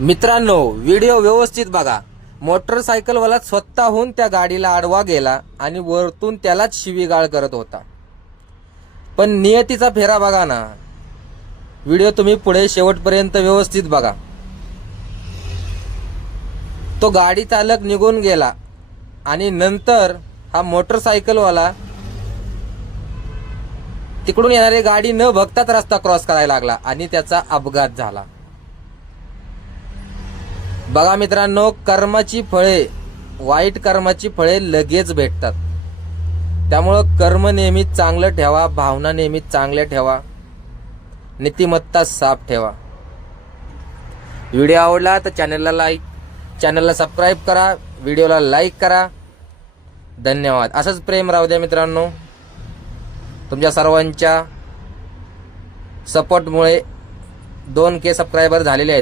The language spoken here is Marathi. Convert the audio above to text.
मित्रांनो, व्हिडिओ व्यवस्थित बघा। मोटरसायकलवाला स्वतःहून त्या गाडीला आडवा गेला आणि वरतून त्यालाच शिवीगाळ करत होता। पण नियतीचा फेरा बघा ना। व्हिडिओ तुम्ही पुढे शेवटपर्यंत व्यवस्थित बघा। तो गाडी चालक निघून गेला आणि नंतर हा मोटरसायकलवाला तिकडून येणारी गाडी न बघताच रस्ता क्रॉस करायला लागला आणि त्याचा अपघात झाला। बघा मित्रांनो, कर्माची फळे, वाईट कर्माची फळे लगेच भेटतात। त्यामुळं कर्म नेहमी चांगलं ठेवा, भावना नेहमी चांगल्या ठेवा, नीतिमत्ता साफ ठेवा। व्हिडिओ आवडला तर चॅनलला सबस्क्राईब करा, व्हिडिओला लाईक करा। धन्यवाद। असंच प्रेम राहू द्या मित्रांनो। तुमच्या सर्वांच्या सपोर्टमुळे 2K सबस्क्रायबर झालेले आहेत।